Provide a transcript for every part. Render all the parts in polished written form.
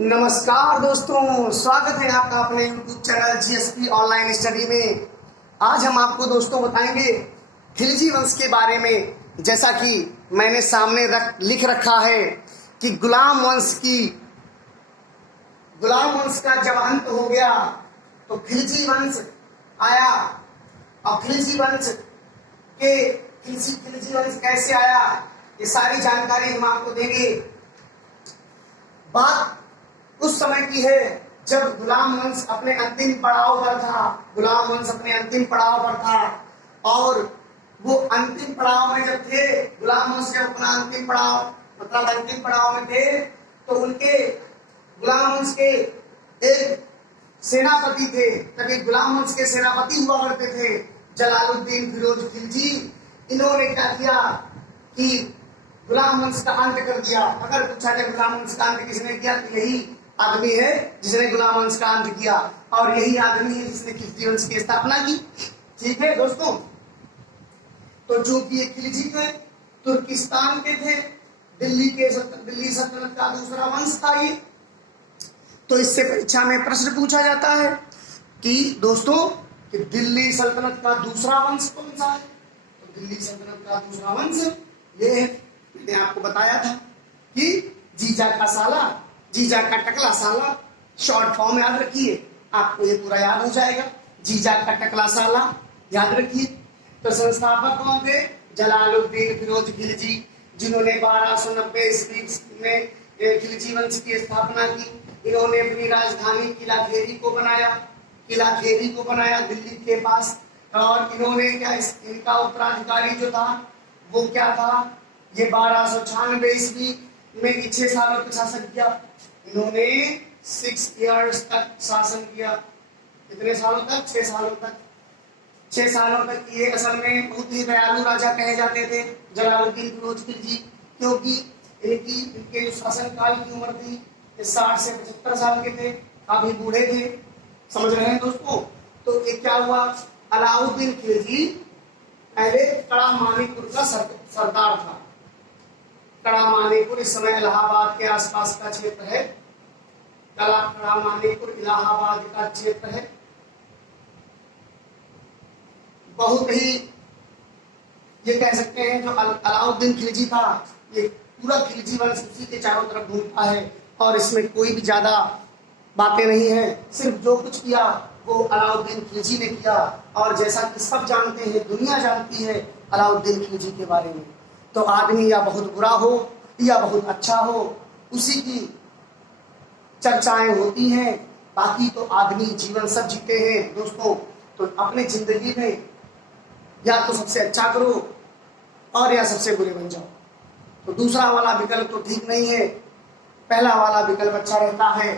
नमस्कार दोस्तों, स्वागत है आपका अपने YouTube channel GSP online study में। आज हम आपको दोस्तों बताएंगे खिलजी वंश के बारे में। जैसा कि मैंने सामने लिख रखा है कि गुलाम वंश का जब अंत हो गया तो खिलजी वंश आया। और खिलजी वंश कैसे आया, ये सारी जानकारी हम आपको देंगे। बात उस समय की है जब गुलाम वंश अपने अंतिम पड़ाव पर था। और वो अंतिम पड़ाव में जब थे, गुलाम वंश जब अपना अंतिम पड़ाव में थे, तो उनके गुलाम वंश के एक सेनापति थे। तभी गुलाम वंश के सेनापति हुआ करते थे जलालुद्दीन फिरोज खिलजी। इन्होंने क्या किया कि गुलाम वंश का अंत कर दिया। अगर पूछा जाए गुलाम वंश का अंत किसने किया, तो यही आदमी है जिसने गुलाम वंश का अंत किया, और यही आदमी है जिसने खिलजी वंश की स्थापना की। ठीक है दोस्तों, तो जो कि ये खिलजी थे तुर्किस्तान के थे, दिल्ली सल्तनत का दूसरा वंश था ये। तो इससे परीक्षा में प्रश्न पूछा जाता है कि दोस्तों कि दिल्ली सल्तनत का दूसरा वंश कौन सा है। तो दिल्ली सल्तनत का दूसरा वंश ये है, मैंने आपको बताया था कि जीजा का टकला साला। शॉर्ट फॉर्म याद रखिए, आपको ये पूरा याद हो जाएगा। जीजा का टकला साला याद रखिए। तो संस्थापक कौन थे? जलालुद्दीन फिरोज खिलजी, जिन्होंने 1290 ईस्वी में खिलजी वंश की स्थापना की। इन्होंने अपनी राजधानी किला खेरी को बनाया दिल्ली के पास। और इन्होंने इनका उत्तराधिकारी जो था वो क्या था, ये 1296 ईस्वी में 6 सालों तक शासन किया। इन्होंने 6 इयर्स तक शासन किया। कितने सालों तक? 6 सालों तक। 6 सालों तक ये असल में बहुत ही दयालु राजा कहे जाते थे जलालुद्दीन फिरोज खिलजी, क्योंकि इनके जो शासन काल की उम्र थी 60 से 75 साल के थे, काफी बूढ़े थे। समझ रहे हैं दोस्तों? तो ये क्या हुआ, अलाउद्दीन खिलजी पहले कड़ा मानिकपुर का सरदार था। कड़ा मानिकपुर इस समय इलाहाबाद के आसपास का क्षेत्र है। कड़ा मानिकपुर इलाहाबाद का क्षेत्र है। बहुत ही ये कह सकते हैं जो अलाउद्दीन खिलजी था, ये पूरा खिलजी वंश उसी के चारों तरफ घूमता है, और इसमें कोई भी ज्यादा बातें नहीं है। सिर्फ जो कुछ किया वो अलाउद्दीन खिलजी ने किया। और जैसा कि सब जानते हैं, दुनिया जानती है अलाउद्दीन खिलजी के बारे में। तो आदमी या बहुत बुरा हो या बहुत अच्छा हो, उसी की चर्चाएं होती हैं। बाकी तो आदमी जीवन सब जीते हैं दोस्तों। तो अपने जिंदगी में या तो सबसे अच्छा करो और या सबसे बुरे बन जाओ। तो दूसरा वाला विकल्प तो ठीक नहीं है। पहला वाला विकल्प अच्छा रहता है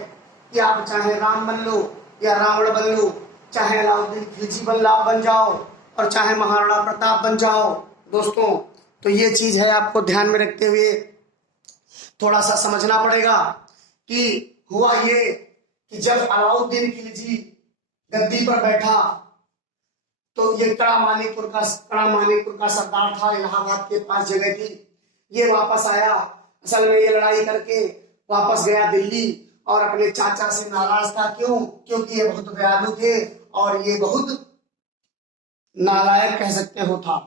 कि आप चाहे राम बन लो या रावण बन लो, चाहे अलाउद्दीन खिलजी बन जाओ, और चाहे महाराणा प्रताप बन जाओ दोस्तों। तो ये चीज है, आपको ध्यान में रखते हुए थोड़ा सा समझना पड़ेगा कि हुआ ये कि जब अलाउद्दीन खिलजी गद्दी पर बैठा तो ये कड़ा मानिकपुर का सरदार था, इलाहाबाद के पास जगह थी। ये वापस आया, असल में ये लड़ाई करके वापस गया दिल्ली, और अपने चाचा से नाराज था। क्यों? क्योंकि ये बहुत दयालु थे और ये बहुत नालायक कह सकते हो था।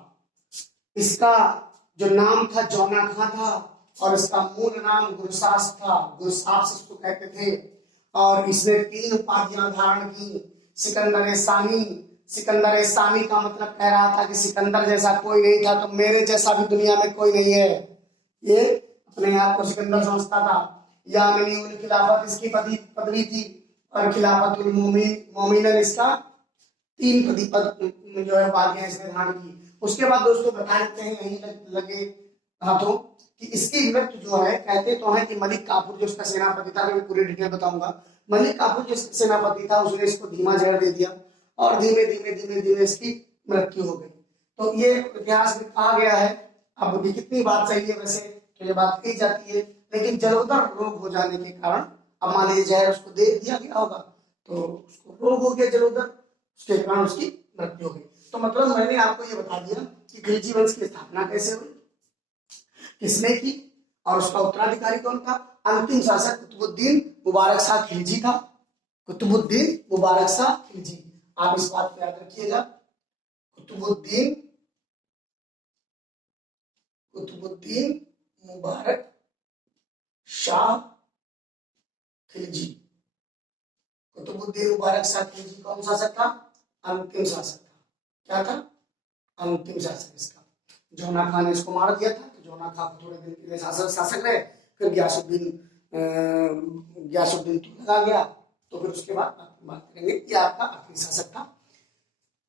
इसका जो नाम था जौना खां था, और इसका मूल नाम गुरसास था। गुरसास इसको कहते थे। और इसने 3 उपाधियां धारण की। सिकंदर सानी का मतलब कह रहा था कि सिकंदर जैसा कोई नहीं था, तो मेरे जैसा भी दुनिया में कोई नहीं है। ये अपने आप को सिकंदर समझता था। यामिनी उल खिलाफत इसकी पदवी थी, और खिलाफतुल मोमिनन इसका 3 पद जो है उपाधियां इसने धारण की। उसके बाद दोस्तों बता देते हैं यहीं लगे हाथों कि इसकी मृत्यु जो है, कहते तो है कि मलिक काफूर जो इसका सेनापति था, मैं पूरी डिटेल बताऊंगा। मलिक काफूर जो इसका सेनापति था, उसने इसको धीमा जहर दे दिया, और धीमे धीमे इसकी मृत्यु हो गई। तो ये इतिहास में कहा गया है। अब भी कितनी बात सही है वैसे तो ये बात कही जाती है, लेकिन जलोदर रोग हो जाने के कारण, अब मान लीजिए जहर उसको दे दिया गया होगा तो उसको रोग हो गया जलोदर, उसके कारण उसकी मृत्यु हो गई। तो मतलब मैंने आपको ये बता दिया कि खिलजी वंश की स्थापना कैसे हुई, किसने की, और उसका उत्तराधिकारी कौन था, अंतिम शासक कुतुबुद्दीन मुबारक शाह खिलजी था। कुतुबुद्दीन मुबारक शाह खिलजी, आप इस बात को याद रखिएगा। कुतुबुद्दीन मुबारक शाह खिलजी। कुतुबुद्दीन मुबारक शाह खिलजी कौन शासक था? अंतिम शासक था। क्या था? अंतिम शासक। इसका जोना खान ने इसको मार दिया था, तो जोना खान को थोड़े दिन के लिए शासक रहे, फिर गयासुद्दीन तुगलक आ गया, तो फिर उसके बाद बात करेंगे। ये आपका आखिरी शासक था।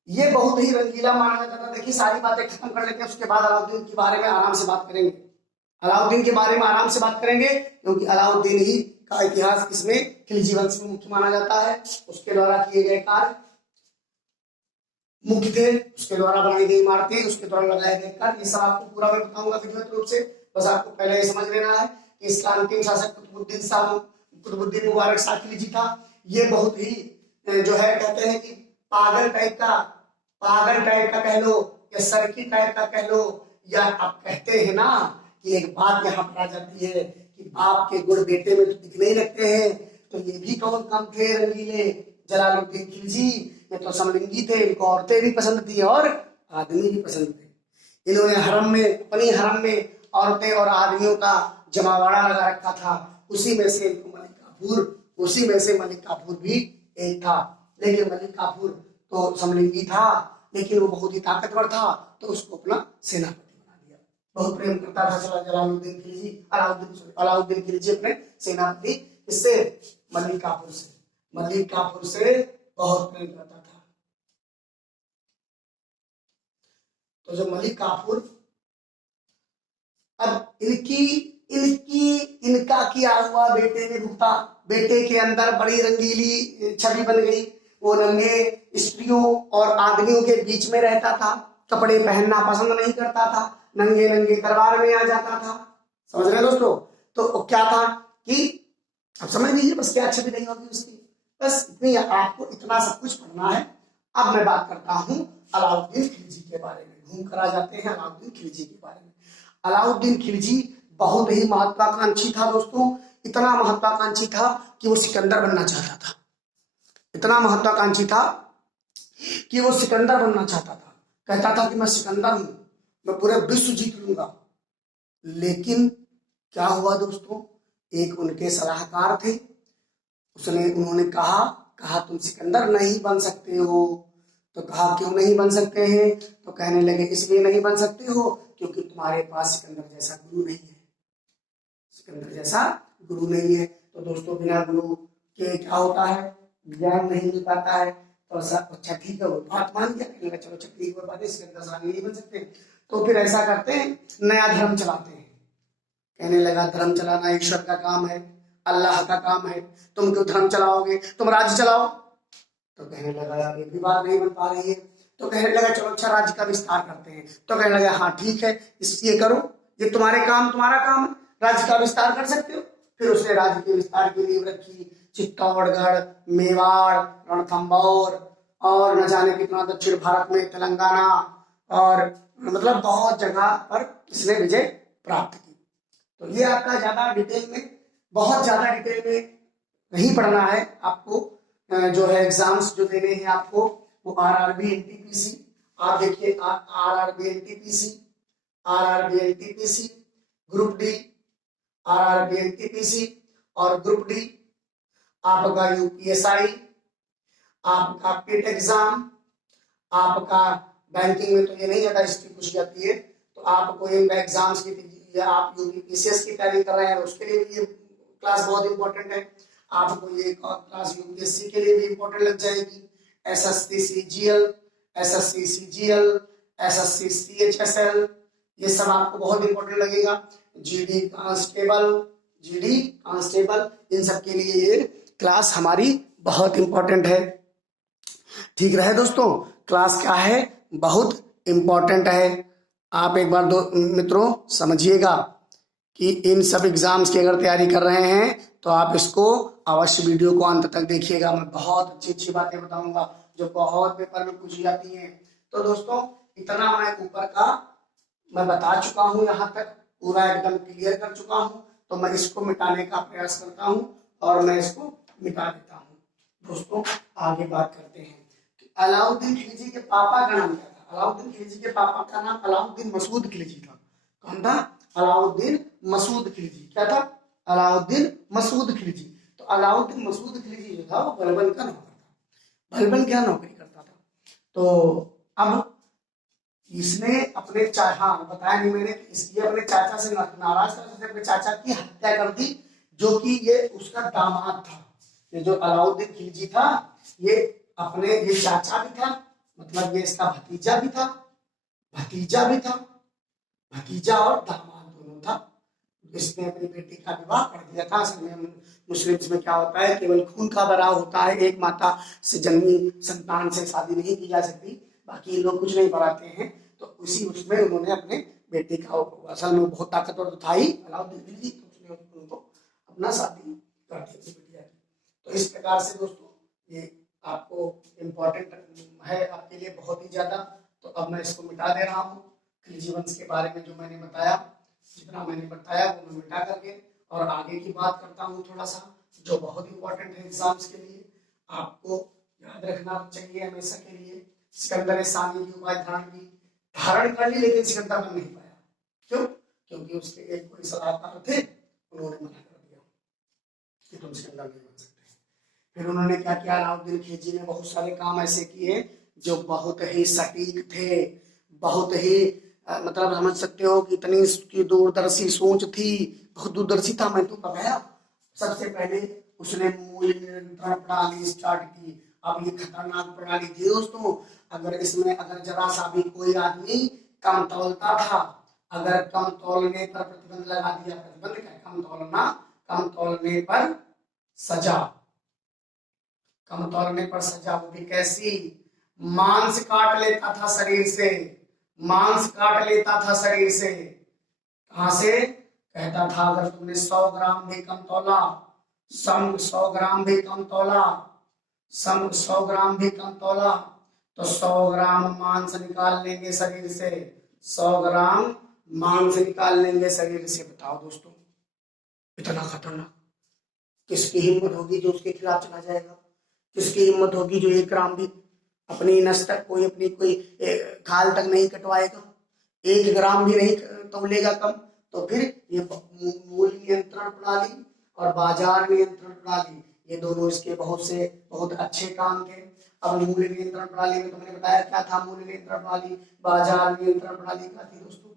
ये बहुत ही रंगीला माना जाता था। देखिए सारी बातें खत्म कर लेते हैं, उसके बाद अलाउद्दीन के बारे में आराम से बात करेंगे। अलाउद्दीन के बारे में आराम से बात करेंगे, क्योंकि अलाउद्दीन ही का इतिहास इसमें खिलजी वंश में मुख्य माना जाता है। उसके द्वारा किए गए कार्य मुख्य थे, उसके द्वारा बनाई गई इमारतें, उसके द्वारा लगाए गए कार्य, ये सब आपको पूरा मैं बताऊंगा विधिवत रूप से। बस आपको पहले ये समझ लेना है कि इसका अंतिम शासक कुतुबुद्दीन मुबारक शाह खिलजी था। ये बहुत ही जो है कहते हैं कि पागल टाइप का कह लो, या सरकी टाइप का कह लो, या आप कहते हैं ना कि एक बात यहाँ पर आ जाती है कि बाप के गुण बेटे में तो दिखने ही लगते हैं। तो ये भी कौन कम थे रंगीले, जलालुद्दीन खिलजी। ये तो समलिंगी थे, इनको औरतें भी पसंद थी और आदमी भी पसंद थे। इन्होंने अपनी हरम में औरतें और आदमियों का जमावाड़ा लगा रखा था। उसी में से मलिक काफूर भी एक था। लेकिन मलिक काफूर तो समलिंगी था, लेकिन वो बहुत ही ताकतवर था, तो उसको अपना सेनापति बना दिया। बहुत प्रेम करता था अलाउद्दीन खिलजी अपने सेनापति इससे मलिक काफूर से बहुत प्रेम करता था। तो जो मलिक काफूर, अब इनका किया हुआ बेटे ने भुगता। बेटे के अंदर बड़ी रंगीली छवि बन गई। वो नंगे स्त्रियों और आदमियों के बीच में रहता था, कपड़े पहनना पसंद नहीं करता था, नंगे दरबार में आ जाता था। समझ रहे दोस्तों? तो क्या था कि अब समझ लीजिए बस क्या छवि नहीं होगी उसकी। बस इतनी, आपको इतना सब कुछ पढ़ना है। अब मैं बात करता हूं अलाउद्दीन खिलजी के बारे में। घूम कर आ जाते हैं अलाउद्दीन खिलजी के बारे में। अलाउद्दीन खिलजी बहुत ही महत्वाकांक्षी था दोस्तों। इतना महत्वाकांक्षी था कि वो सिकंदर बनना चाहता था। इतना महत्वाकांक्षी था कि वो सिकंदर बनना चाहता था। कहता था कि मैं सिकंदर हूं, मैं पूरे विश्व जीत लूंगा। लेकिन क्या हुआ दोस्तों, एक उनके सलाहकार थे, उन्होंने कहा तुम सिकंदर नहीं बन सकते हो। तो कहा क्यों नहीं बन सकते हैं? तो कहने लगे इसलिए नहीं बन सकते हो क्योंकि तुम्हारे पास सिकंदर जैसा गुरु नहीं है। तो दोस्तों बिना गुरु के क्या होता है, ज्ञान नहीं मिल पाता है। तो अच्छा ठीक है, वो बात मान गया, कहने लगा चलो ठीक है, बात है, सिकंदर जैसा नहीं बन सकते। तो फिर ऐसा करते हैं, नया धर्म चलाते हैं। कहने लगा धर्म चलाना ईश्वर का काम है, अल्लाह का काम है, तुम क्यों धर्म चलाओगे, तुम राज्य चलाओ। तो कहने लगा यार ये भी बात नहीं बन पा रही है। तो कहने लगा चलो अच्छा राज्य का विस्तार करते हैं। तो कहने लगा हाँ ठीक है, ये करो, ये तुम्हारा काम है, राज्य का विस्तार कर सकते हो। फिर उसने राज्य के विस्तार की नींव रखी। चित्तौड़गढ़, मेवाड़, रणथंभौर और न जाने कितना दक्षिण भारत में तेलंगाना और मतलब बहुत जगह पर इसने विजय प्राप्त की। तो ये आपका बहुत ज्यादा डिटेल में नहीं पढ़ना है आपको। जो है एग्जाम्स जो देने हैं आपको, वो आरआरबी एनटीपीसी, आप देखिए RRB NTPC, group D, RRB NTPC और ग्रुप डी, आपका यूपीएसआई, आपका पेट एग्जाम, आपका बैंकिंग में तो ये नहीं ज्यादा हिस्ट्री पूछी जाती है। तो आपको इन एग्जाम्स की, आप यूपीएससी की तैयारी कर रहे हैं उसके लिए भी ये क्लास बहुत इंपॉर्टेंट है। आपको ये क्लास यूपीएससी के लिए भी इंपॉर्टेंट लग जाएगी। एसएससी सीजीएल, एसएससी सीएचएसएल, ये सब आपको बहुत इंपॉर्टेंट लगेगा। जीडी कांस्टेबल, इन सब के लिए ये क्लास हमारी बहुत इंपॉर्टेंट है। ठीक रहे दोस्तों, क्लास क्या है, बहुत इंपॉर्टेंट है। आप एक बार मित्रों समझिएगा कि इन सब एग्जाम्स की अगर तैयारी कर रहे हैं तो आप इसको अवश्य वीडियो को अंत तक देखिएगा। मैं बहुत अच्छी बातें बताऊंगा जो बहुत पेपर में पूछी जाती हैं। तो दोस्तों इतना मैं ऊपर का मैं बता चुका हूं, यहाँ तक पूरा एकदम क्लियर कर चुका हूं। तो मैं इसको मिटाने का प्रयास करता हूँ और मैं इसको मिटा देता हूँ। दोस्तों आगे बात करते हैं कि अलाउद्दीन खिलजी के पापा का नाम क्या था। अलाउद्दीन खिलजी के पापा का नाम अलाउद्दीन मसूद खिलजी था। कौन था? अलाउद्दीन मसूद खिलजी। क्या था? अलाउद्दीन मसूद खिलजी। तो अलाउद्दीन मसूद खिलजी जो था वो बलबन का नौकर था। बलबन क्या नौकरी करता था? तो अब इसने अपने हाँ बताया नहीं मैंने, इसलिए अपने चाचा से नाराज था, अपने चाचा की हत्या कर दी, जो कि ये उसका दामाद था। ये जो अलाउद्दीन खिलजी था ये अपने ये चाचा भी था, मतलब ये इसका भतीजा भी था, भतीजा और दामाद दोनों था। इसने अपनी बेटी का विवाह कर दिया था। असल में मुस्लिम्स में क्या होता है, केवल खून का बराव होता है, एक माता से जन्मी संतान से शादी नहीं की जा सकती, बाकी लोग कुछ नहीं बढ़ाते हैं। तो उसी उसमें उन्होंने अपने बेटे का, असल में बहुत ताकतवर तो था ही अलाउद्दीन खिलजी, तो उसने उनको अपना शादी कर दी थी बेटिया की। तो इस प्रकार से दोस्तों ये आपको इम्पोर्टेंट है आपके लिए बहुत ही ज्यादा। तो अब मैं इसको मिटा दे रहा हूँ। खिलजी वंश के बारे में जो मैंने बताया, जितना मैंने बताया वो मैं मिटा करके और आगे की बात करता हूँ थोड़ा सा, जो बहुत इंपॉर्टेंट है एग्जाम्स के लिए, आपको याद रखना चाहिए हमेशा के लिए। सिकंदर सानी की उपाधि धारण कर ली, लेकिन सिकंदर बन नहीं पाया। क्यों? क्योंकि उसके एक कोई सलाहकार थे, उन्होंने मना कर दिया कि तुम सिकंदर नहीं बन सकते। फिर उन्होंने क्या किया, अलाउद्दीन खिलजी ने बहुत सारे काम ऐसे किए जो बहुत ही सटीक थे, बहुत ही मतलब समझ सकते हो कि इतनी उसकी दूरदर्शी सोच थी, बहुत दूरदर्शी था। मैं तो कहा सबसे पहले उसने मूल्य नियंत्रण प्रणाली स्टार्ट की। अब ये खतरनाक प्रणाली थी दोस्तों। अगर इसमें अगर जरा सा भी कोई आदमी कम तौलता था, अगर कम तौलने पर प्रतिबंध लगा दिया, प्रतिबंध क्या, कम तौलना, कम तौलने पर सजा, कम तौलने पर सजा, वो भी कैसी, मांस काट लेता था शरीर से, मांस काट लेता था शरीर से। कहां से? कहता था अगर तुमने 100 ग्राम भी कम तौला, सम 100 ग्राम भी कम तौला, सम 100 ग्राम भी कम तौला, तो 100 ग्राम मांस निकाल लेंगे शरीर से, 100 ग्राम मांस निकाल लेंगे शरीर से। बताओ दोस्तों, इतना खतरनाक। किसकी हिम्मत होगी जो उसके खिलाफ चला जाएगा? किसकी हिम्मत होगी जो 1 ग्राम भी अपनी नस तक, कोई अपनी कोई खाल तक नहीं कटवाएगा, 1 ग्राम भी नहीं तौलेगा कम? तो फिर ये मूल्य नियंत्रण प्रणाली और बाजार नियंत्रण प्रणाली, ये दोनों इसके बहुत अच्छे काम थे। अब मूल्य नियंत्रण प्रणाली में तुमने बताया क्या था, मूल्य नियंत्रण प्रणाली, बाजार नियंत्रण प्रणाली क्या थी दोस्तों?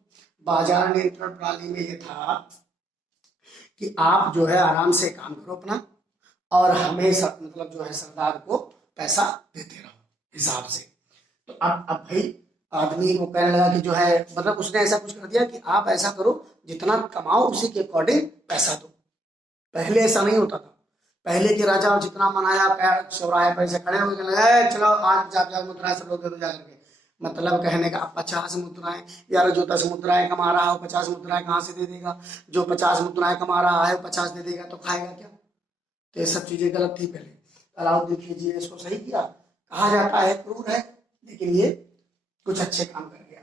बाजार नियंत्रण प्रणाली में ये था कि आप जो है आराम से काम करो अपना, और हमेशा मतलब जो है सरदार को पैसा देते रहो हिसाब से। तो अब भाई आदमी को कहने लगा कि जो है, मतलब उसने ऐसा कुछ कर दिया कि आप ऐसा करो, जितना कमाओ उसी के अकॉर्डिंग पैसा दो। पहले ऐसा नहीं होता था। पहले के राजा जितना मनाया चौराहे पर खड़े होकर लगे, चलो आज जा मुद्राएं सब लोग दे दो जाकर के, मतलब कहने का 50 मुद्राएं, यार जो 10 मुद्राएं कमा रहा हो 50 मुद्राएं कहाँ से दे देगा? जो 50 मुद्राएं कमा रहा है 50 दे देगा तो खाएगा क्या? तो ये सब चीजें गलत थी पहले। अलाउद्दीन खिलजी ने इसको सही किया। कहा जाता है क्रूर है, लेकिन ये कुछ अच्छे काम कर गया।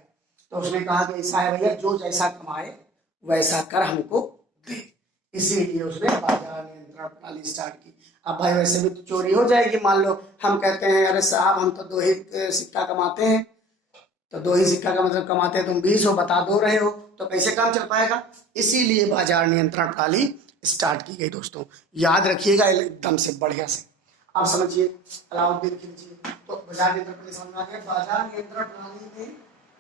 तो उसने कहा कि ऐसा है भैया, जो जैसा कमाए वैसा कर हमको दे। इसीलिए उसने बाजार नियंत्रण प्रणाली स्टार्ट की। अब भाई वैसे भी तो चोरी हो जाएगी। मान लो हम कहते हैं अरे साहब हम तो 2 ही सिक्का कमाते हैं, तो 2 ही सिक्का का मतलब कमाते हैं, तुम 20 हो, बता 2 रहे हो, तो कैसे काम चल पाएगा? इसीलिए बाजार नियंत्रण प्रणाली स्टार्ट की गई दोस्तों। याद रखिएगा एकदम से बढ़िया से। आप समझिए अलाउद्दीन खिलजी, तो बाजार नियंत्रण प्रणाली समझ में आ गया। बाजार नियंत्रण प्रणाली में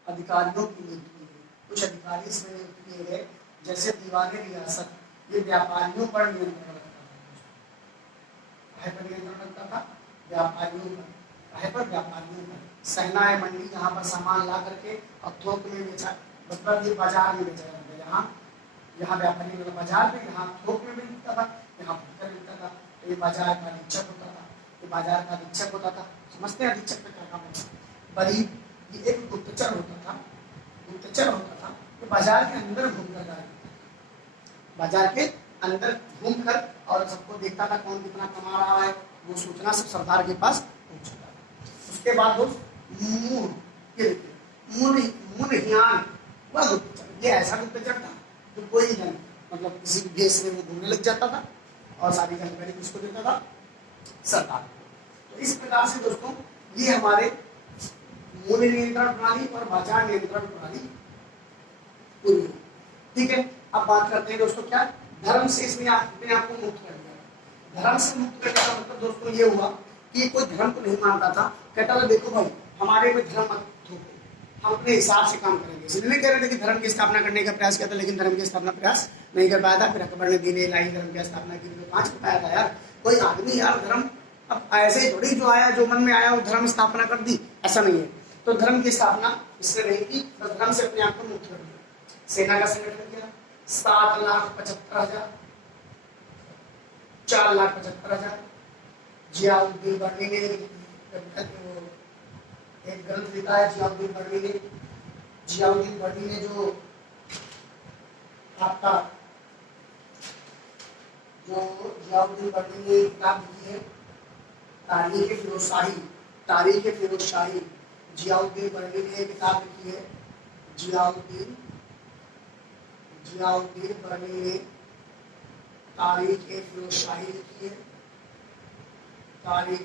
अधिकारियों की नियुक्ति की गई, कुछ अधिकारी इसमें नियुक्त किए गए, जैसे दीवाने रियासत, ये व्यापारियों पर नियंत्रण रखता था। काहे पर नियंत्रण रखता था? व्यापारियों पर। काहे पर? व्यापारियों पर। सहना है मंडी, जहाँ पर सामान ला करके और थोक में बेचा, मतलब ये बाजार में बेचा जाता है। यहाँ व्यापारी मतलब बाजार में, यहाँ थोक में बिकता था, यहाँ फुटकर बिकता था। तो ये बाजार का अधीक्षक होता था, ये बाजार का अधीक्षक होता था। समझते हैं अधीक्षक का क्या काम होता है? बड़ी ये एक गुप्तचर होता था, गुप्तचर होता था, तो बाजार के अंदर घूमकर, बाजार के अंदर घूमकर और सबको देखता था कौन कितना कमा रहा है, वो सूचना सब सरदार के पास पहुंचता था। उसके बाद दोस्त मुनहियान वह गुप्तचर, ये ऐसा गुप्तचर था जो कोई नहीं जानता, मतलब किसी भी भेष में वो घूमने लग जाता था और सारी जानकारी किसको देता था? सरकार। तो इस प्रकार से दोस्तों ये हमारे मूल्य नियंत्रण प्रणाली और बाजार नियंत्रण प्रणाली पूरी हुई। ठीक है, अब बात करते हैं दोस्तों क्या धर्म से इसने अपने आप को मुक्त कर दिया। धर्म से मुक्त करने का मतलब दोस्तों ये हुआ कि कोई धर्म को नहीं मानता था, कहता था देखो भाई हमारे में धर्म मत थोपो, हम अपने हिसाब से काम करेंगे। इसलिए कह रहे थे कि धर्म की स्थापना करने का प्रयास किया था, लेकिन धर्म की स्थापना प्रयास नहीं कर पाया था। फिर अकबर ने दीन इलाही धर्म की स्थापना की, तो कहाँ कर पाया था यार कोई आदमी। यार धर्म अब ऐसे ही थोड़ी जो आया जो मन में आया वो धर्म स्थापना कर दी, ऐसा नहीं है। तो धर्म की स्थापना इसने नहीं की, बस धर्म से अपने आप को मुक्त कर दिया। सेना का संगठन किया 7,75,000, 4,75,000। जियाउद्दीन बर्नी ने एक ग्रंथ लिखा है, जियाउद्दीन बर्नी ने जो आपका जियाउद्दीन बर्नी ने किताब लिखी है तारीख फिरोज शाही। जियाउद्दीन बर्नी ने किताब लिखी है, जियाउद्दीन बर्नी ने तारीख फिरोज शाही लिखी है, तारीख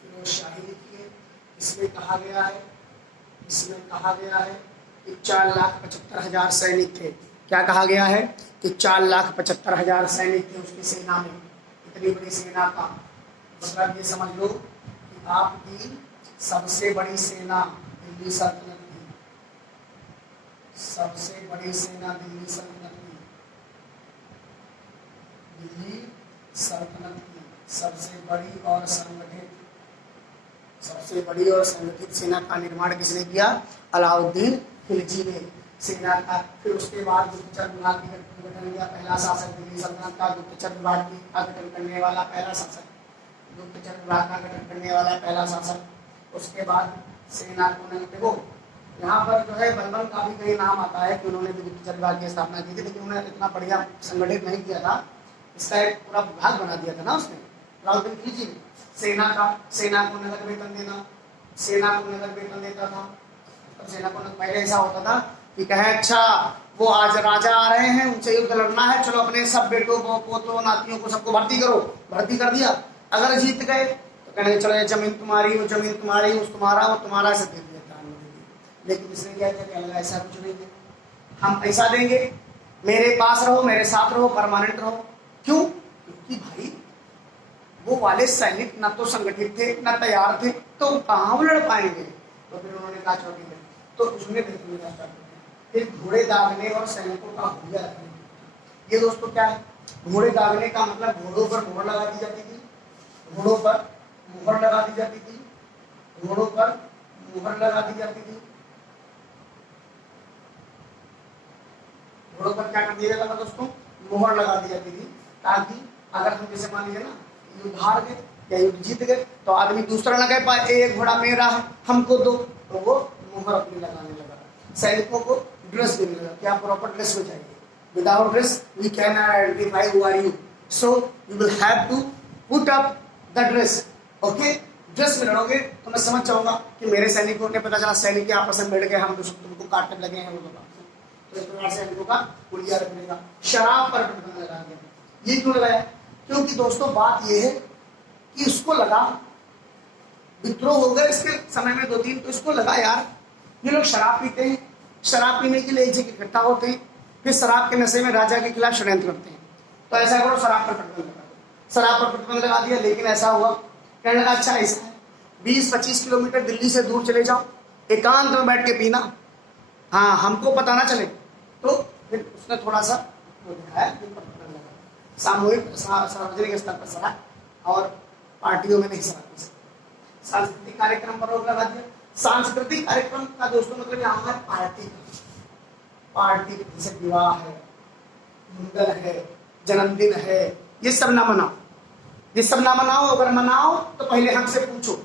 फिरोज शाही लिखी है। इसमें कहा गया है कि 4,75,000 सैनिक थे। क्या कहा गया है कि 4,75,000 सैनिक थे उसकी सेना में। इतनी बड़ी सेना का मतलब ये समझ लो कि आपकी सबसे बड़ी सेना दिल्ली सल्तनत की, सबसे बड़ी सेना दिल्ली सल्तनत की, सबसे बड़ी और संगठित सेना का निर्माण किसने किया? अलाउद्दीन खिलजी ने। सेना का फिर उसके बाद गुप्तचर विभाग का गठन किया। पहला शासक दिल्ली सल्तनत का गुप्तचर विभाग का गठन करने वाला पहला शासक, गुप्तचर विभाग का गठन करने वाला पहला शासक। उसके बाद सेना को देखो यहाँ पर जो है बलबन का भी कई नाम आता है कि उन्होंने भी गुप्तचर विभाग की स्थापना की थी, लेकिन उन्होंने इतना बढ़िया संगठित नहीं किया था। इसका एक पूरा विभाग बना दिया था ना उसने, अलाउद्दीन खिलजी ने। सेना को नगद वेतन देना, सेना को नगद वेतन देता था। तब सेना को पहले ऐसा होता था कि कहे अच्छा वो आज राजा आ रहे हैं उनसे युद्ध लड़ना है, चलो अपने सब बेटों को पोतों नातियों को सबको भर्ती करो। भर्ती कर दिया, अगर जीत गए तो कहने चलो जमीन तुम्हारी, वो जमीन तुम्हारी, वो तुम्हारा ऐसे दे दिया। लेकिन इसने क्या किया? ऐसा कुछ नहीं है, हम पैसा देंगे, मेरे पास रहो, मेरे साथ रहो, परमानेंट रहो। क्यों? क्योंकि भाई वो वाले सैनिक न तो संगठित थे न तैयार थे, तो कहाँ वो लड़ पाएंगे। तो फिर उन्होंने कहा चलो ठीक है, तो उसने फिर घोड़े दागने और सैनिकों का हुलिया रखने। ये दोस्तों क्या है? घोड़े दागने का मतलब घोड़ों पर मोहर लगा दी जाती थी, घोड़ों पर मोहर लगा दी जाती थी, घोड़ों पर मोहर लगा दी जाती थी। घोड़ों पर क्या कर दिया जाता था दोस्तों? मोहर लगा दी जाती थी, ताकि अगर हम जैसे मान लीजिए ना युद्ध हार गए या युद्ध जीत गए तो आदमी दूसरा न कह पाए एक घोड़ा मेरा है हमको दो, तो वो मोहर अपनी लगाने लगा। सैनिकों को ड्रेस देने लगा, क्या प्रॉपर ड्रेस हो चाहिए। Without dress we can not identify who are you, so you will have to put up the dress. Okay, dress में लड़ोगे तो मैं समझ जाऊंगा कि मेरे सैनिकों ने, पता चला सैनिक आपस में बैठ गए, हम तुमको काटने लगे हैं। तो इस प्रकार सैनिकों का हुलिया रखने का। शराब पर प्रतिबंध लगा दिया। ये क्यों लगाया? क्योंकि दोस्तों बात यह है कि उसको लगा विद्रोह हो गए इसके समय में 2-3, तो इसको लगा यार ये लोग शराब पीते हैं, शराब पीने के लिए एक जगह इकट्ठा होते हैं, फिर शराब के नशे में राजा के खिलाफ षड्यंत्र करते हैं, तो ऐसा करो शराब पर प्रतिबंध लगा दिया। शराब पर प्रतिबंध लगा दिया, लेकिन ऐसा हुआ कहने लगा अच्छा ऐसा है 20-25 किलोमीटर दिल्ली से दूर चले जाओ, एकांत में बैठ के पीना, हाँ हमको पता ना चले। तो फिर उसने थोड़ा सा सामूहिक सार्वजनिक स्तर पर शराब और पार्टियों में नहीं शराब पी सकते। सांस्कृतिक कार्यक्रम पर रोक लगा दिया। सांस्कृतिक कार्यक्रम का दोस्तों मतलब यहाँ है पार्टी जैसे विवाह है, मुंडन है, जन्मदिन है, ये सब ना मनाओ, ये सब ना मनाओ। अगर मनाओ तो पहले हमसे पूछो।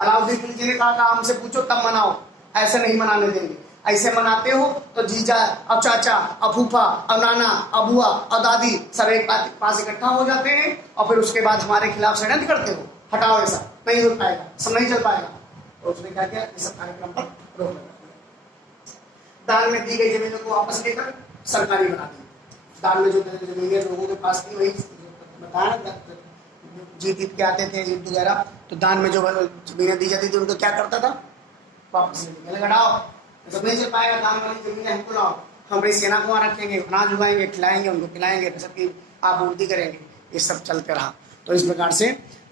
अलाउद्दीन खिलजी ने कहा था हमसे पूछो तब मनाओ, ऐसे नहीं मनाने देंगे। ऐसे मनाते हो तो जीजा और चाचा और फूफा और नाना और बुआ और दादी सब एक पास इकट्ठा हो जाते हैं और फिर उसके बाद हमारे खिलाफ षड्यंत्र करते हो। हटाओ, ऐसा नहीं हो पाएगा, सब नहीं चल पाएगा। तो उसने क्या किया? इस सब कार्यक्रम पर रोक लगा दिया। दान में दी गई जमीनों को वापस लेकर सरकारी बना दी। दान में जो जमीनें लोगों के पास थी वही बताया, जीत के आते थे युद्ध वगैरह, तो दान में जो जमीनें दी जाती थी उनको क्या करता था, वापस लड़ाओ, जब नहीं चल पाएगा दान वाली जमीनें हमको लाओ, हम अपनी सेना को वहाँ रखेंगे, अनाज उगाएंगे, खिलाएंगे, उनको पिलाएंगे, सबकी आपूर्ति करेंगे। ये सब चलते रहा। तो इस प्रकार से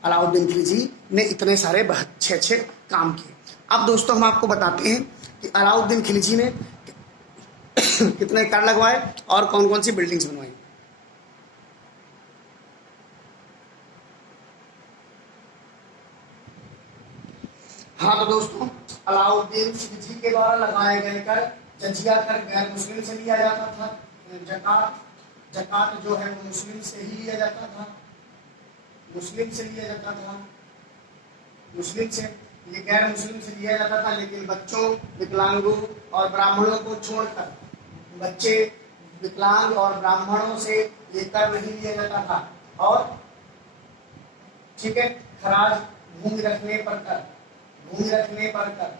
अलाउद्दीन खिलजी ने इतने सारे अच्छे अच्छे काम किए। अब दोस्तों हम आपको बताते हैं कि अलाउद्दीन खिलजी ने कितने कर लगवाए और कौन कौन सी बिल्डिंग्स बनवाई। हाँ तो दोस्तों, अलाउद्दीन खिलजी के द्वारा लगाए गए कर, जजिया कर गैर मुस्लिम से लिया जाता था, जकात जो है वो मुस्लिम से ही लिया जाता था, मुस्लिम से लिया जाता था, मुस्लिम से, ये गैर मुस्लिम से लिया जाता था। लेकिन बच्चों, विकलांगों और ब्राह्मणों को छोड़कर, बच्चे, विकलांग और ब्राह्मणों से ये कर नहीं लिया जाता था। और ठीक है, खराज भूमि रखने पर कर, भूमि रखने पर कर,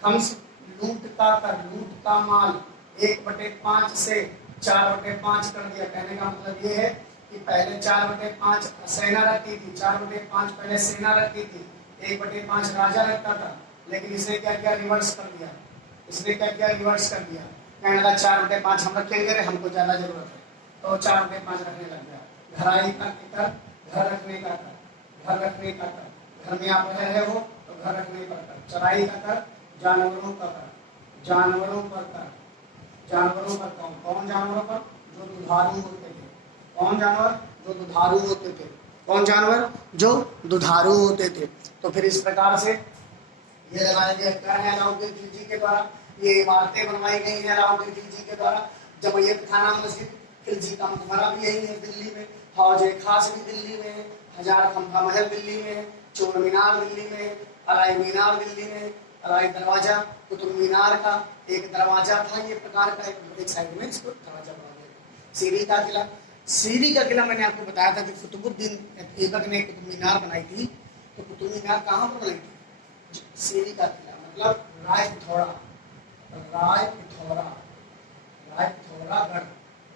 खम्स लूट का कर, लूट का माल 1/5 से 4/5 कर दिया। कहने का मतलब ये है कि पहले 4/5 सेना रखती थी, 4/5 पहले सेना रखती थी, 1/5 राजा रखता था। लेकिन इसने क्या किया, रिवर्स कर दिया। इसने क्या किया, रिवर्स कर दिया। कहने लगा 4/5 हम रखेंगे, हमको ज्यादा जरूरत है, तो 4/5 रखने लग गया। घराई का कर, घर रखने का कर, घर रखने का कर, घर में आप रहे हो तो घर रखने पर कर। चराई का कर, जानवरों का कर, जानवरों पर कर, जानवरों पर कौन कौन जानवरों पर, जो दुधारू होते थे। कौन जानवर, जो दुधारू होते थे। कौन जानवर, जो दुधारू होते थे। तो फिर इस प्रकार से ये लगाया गया कर है अलाउद्दीन खिलजी के द्वारा। ये इमारतें बनवाई गई हैं अलाउद्दीन खिलजी के द्वारा। जमैयत खाना मस्जिद, खिलजी का मकबरा भी यही है दिल्ली में, हौज खास भी दिल्ली में है, हजार खंभा महल दिल्ली में है, चोर मीनार दिल्ली में, अलाई मीनार दिल्ली में, अलाई दरवाजा, कुतुब मीनार का एक दरवाजा था ये प्रकार का, एक साइड में इसको दरवाजा बना दिया। सीरी का किला, सीरी का किला मैंने आपको बताया था कि कुतुबुद्दीन ऐबक ने कुतुब मीनार बनाई थी। तो कुतुब मीनार कहाँ पर बनाई थी, सीरी का किला, मतलब राय पिथौरा, राय पिथौरा, राय पिथौरागढ़,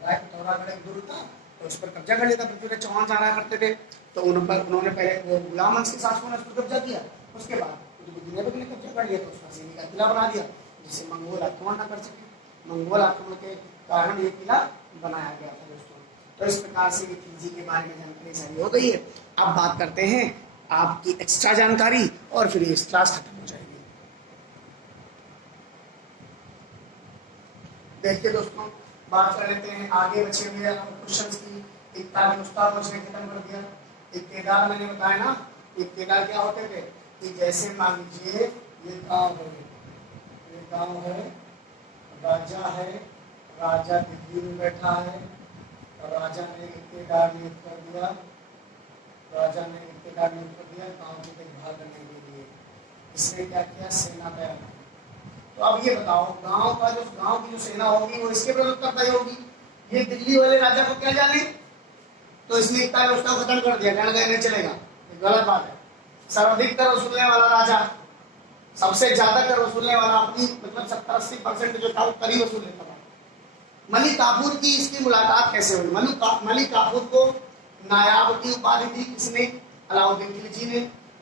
राय पिथौरागढ़ एक दुर्ग था, तो उस पर कब्जा कर लेता। पृथ्वीराज चौहान जाना करते थे, तो उन्होंने पहले गुलाम वंश के शासकों ने उस पर कब्जा किया। उसके बाद कुतुबुद्दीन ऐबक ने कब्जा कर लिया, तो उसका सीरी का किला बना दिया, जिससे मंगोल आक्रमण न कर सके। मंगोल आक्रमण के कारण ये किला बनाया गया था दोस्तों। तो इस प्रकार से ये खिलजी के बारे में जानकारी सारी हो गई है। अब बात करते हैं आपकी एक्स्ट्रा जानकारी और फिर ये क्लास खत्म हो जाएगी। देखिए दोस्तों, बात कर लेते हैं आगे बचे हुए क्वेश्चंस की। इकतालीस मुस्ताक उसने खत्म कर दिया। इक्तेदार मैंने बताया ना, इक्तेदार क्या होते थे कि जैसे मान लीजिए ये गाँव है, ये गाँव है, राजा है, राजा दिल्ली में बैठा है, और राजा ने इक्तेदार नियुक्त कर दिया, राजा ने इक्तेदार नियुक्त कर दिया गाँव की देखभाल करने के लिए। इसने क्या किया, सेना तैयार की। तो अब ये बताओ, गांव का जो गांव की जो सेना होगी वो इसके विरुद्ध करता होगी, ये दिल्ली वाले राजा को क्या जाने। तो इसने इतना व्यवस्था खत्म कर दिया, कहना नहीं चलेगा, गलत बात है। सर्वाधिक कर वसूलने वाला राजा, सबसे ज्यादा कर वसूलने वाला, अपनी मतलब 70-80% जो था वो कर ही वसूल लेता था। मलिक काफूर की इसकी मुलाकात कैसे हुई। मलिक काफूर को नायाब की उपाधि दी किसने, अलाउद्दीन खिलजी ने।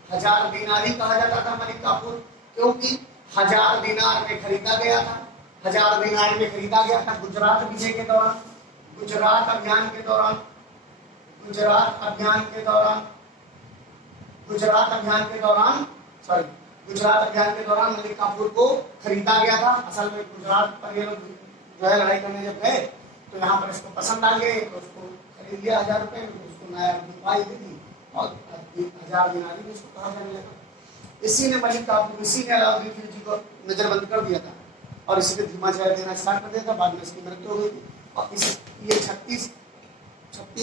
1000 दीनार ही कहा जाता था मलिक काफूर, क्योंकि 1000 दीनार में खरीदा गया था, 1000 दीनार में खरीदा गया था गुजरात विजय के दौरान, गुजरात अभियान के दौरान, गुजरात अभियान के दौरान, गुजरात अभियान के दौरान, सॉरी गुजरात अभियान के दौरान मलिक काफूर को खरीदा गया था। असल में गुजरात पर ये लोग जो है लड़ाई करने जब गए तो यहाँ पर इसको पसंद आ गए, तो उसको खरीद लिया 1000 रुपये में, उसको नया उपाय दे दी और 1000 दीनार भी उसको कहा जाने लगा। इसी ने मलिक काफूर, इसी ने अलाउद्दीन खिलजी को नजरबंद कर दिया था और इसी पे धीमा जवाब देना स्टार्ट कर दिया था। बाद में इसकी मृत्यु हो गई थी और ये 36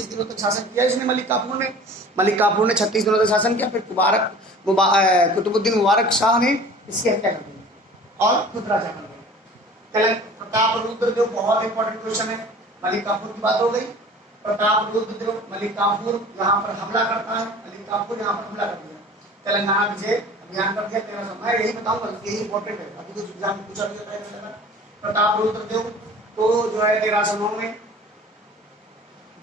दिनों तक शासन किया इसने मलिक काफूर ने। मलिक काफूर ने 36 दिनों तक शासन किया। फिर कुतुबुद्दीन मुबारक शाह ने इसकी हत्या कर दी और खुद राजा बन गए। प्रताप रुद्रदेव, बहुत इंपॉर्टेंट क्वेश्चन है। मलिक काफूर की बात हो गई। प्रताप रुद्रदेव, मलिक काफूर यहाँ पर हमला करता है, मलिक काफूर यहाँ पर हमला कर दिया, तेलंगाना विजय अभियान कर दिया 1300। मैं यही बताऊंगा, यही इंपॉर्टेंट है, अभी कुछ एग्जाम पूछा भी जाता है। प्रताप रुद्रदेव तो जो है 1309 में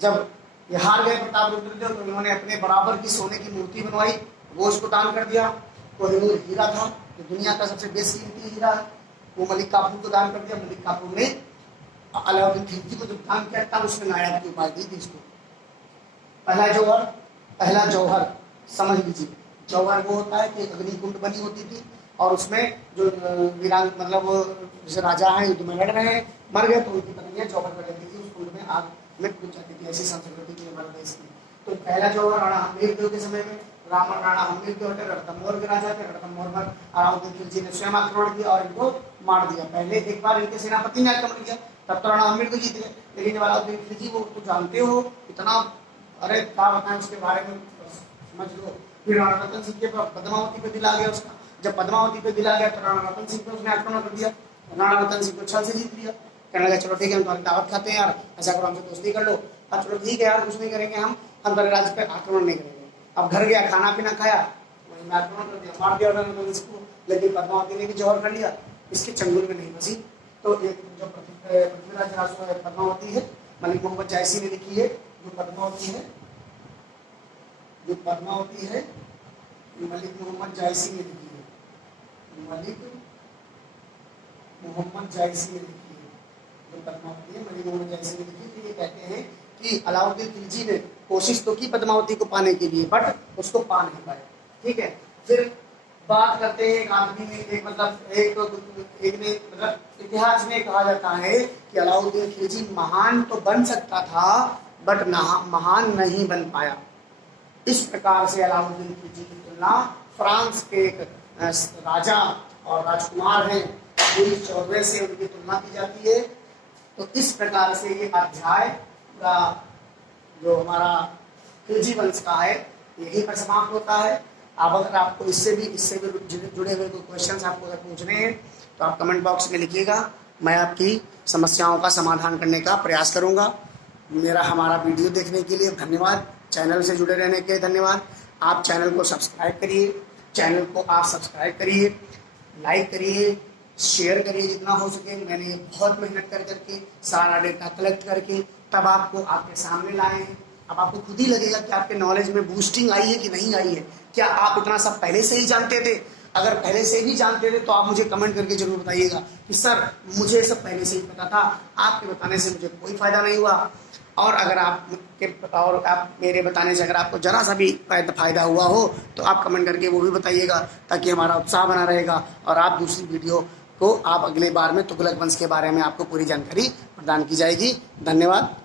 जब ये हार गए प्रताप रुद्रदेव, तो उन्होंने अपने बराबर की सोने की मूर्ति बनवाई, वो उसको दान कर दिया। कोहिनूर हीरा था, जो दुनिया का सबसे बेशकीमती हीरा है, वो मलिक काफूर को दान कर दिया। मलिक काफूर ने अलाउद्दीन खिलजी को जब दान किया तब उसने नायब की उपाधि दी इसको। पहला जौहर समझ लीजिए, जौहर वो होता है कि एक अग्नि कुंड बनी होती थी और उसमें जो वीरांग मतलब जैसे राजा हैं युद्ध में लड़ रहे हैं, मर गए तो उनकी पत्नियां जौहर कर लेती थी, उस कुंड में आग में कूद जाती थी। ऐसी संस्कृति थी हमारे देश की। तो पहला जौहर राणा हम्मीर देव के समय में राणा हम्मीर देव रणथंभौर के राजा थे। रणथंभौर पर अलाउद्दीन खिलजी ने स्वयं आक्रमण किया और इनको मार दिया। पहले एक बार इनके सेनापति ने आक्रमण किया, तब तो राणा हम्मीर देव जीत गए, लेकिन जब अलाउद्दीन खिलजी वो तो जानते हो इतना, अरे क्या बताएं उसके बारे में, समझ लो। फिर राणा रतन सिंह के पद्मावती पे दिल आ गया उसका। जब पद्मावती पे दिल आ गया तो राणा रतन सिंह पे उसने आक्रमण कर दिया। राणा रतन सिंह को छल से जीत लिया। कहने लगा चलो ठीक है, हम तुम्हारी दावत खाते हैं यार, ऐसा करो हमसे दोस्ती कर लो। अब चलो ठीक है यार, कुछ नहीं करेंगे, हम तुम्हारे राज्य पे आक्रमण नहीं करेंगे। अब घर गया, खाना पीना खाया, वहीं में आक्रमण कर दिया, मार दिया उन्होंने इसको। लेकिन पद्मावती ने भी जौहर कर लिया, इसके चंगुल में नहीं फंसी। तो एक जो पृथ्वीराज रासो है पद्मावती है, मलिक मोहम्मद जायसी ने लिखी है। जो पद्मावती है मलिक मोहम्मद जायसी ने लिखी है। मलिक मोहम्मद जायसी ने लिखी है जो पद्मावती है, मलिक मोहम्मद जायसी ने लिखी। तो ये कहते हैं कि अलाउद्दीन खिलजी ने कोशिश तो की पद्मावती को पाने के लिए, बट उसको पा नहीं पाए। ठीक है, फिर बात करते हैं एक आदमी ने एक ने मतलब इतिहास में कहा जाता है कि अलाउद्दीन खिलजी महान तो बन सकता था बट महान नहीं बन पाया। इस प्रकार से अलाउद्दीन खिलजी की तुलना फ्रांस के एक राजा और राजकुमार हैं लुईस 14वें से उनकी तुलना की जाती है। तो इस प्रकार से ये अध्याय का जो हमारा खिलजी वंश का है यही पर समाप्त होता है। अब अगर आपको इससे भी जुड़े हुए कोई क्वेश्चंस आपको अगर पूछने हैं तो आप कमेंट बॉक्स में लिखिएगा, मैं आपकी समस्याओं का समाधान करने का प्रयास करूंगा। हमारा वीडियो देखने के लिए धन्यवाद, चैनल से जुड़े रहने के लिए धन्यवाद। आप चैनल को सब्सक्राइब करिए, लाइक करिए, शेयर करिए जितना हो सके। मैंने बहुत मेहनत करके सारा डेटा कलेक्ट करके तब आपको आपके सामने लाए हैं। अब आपको खुद ही लगेगा कि आपके नॉलेज में बूस्टिंग आई है कि नहीं आई है। क्या आप इतना सब पहले से ही जानते थे? अगर पहले से ही जानते थे तो आप मुझे कमेंट करके जरूर बताइएगा कि सर मुझे सब पहले से ही पता था, आपके बताने से मुझे कोई फायदा नहीं हुआ। और अगर आप मेरे बताने से अगर आपको जरा सा भी फायदा हुआ हो तो आप कमेंट करके वो भी बताइएगा, ताकि हमारा उत्साह बना रहेगा और आप दूसरी वीडियो को आप अगले बार में तुगलक वंश के बारे में आपको पूरी जानकारी प्रदान की जाएगी। धन्यवाद।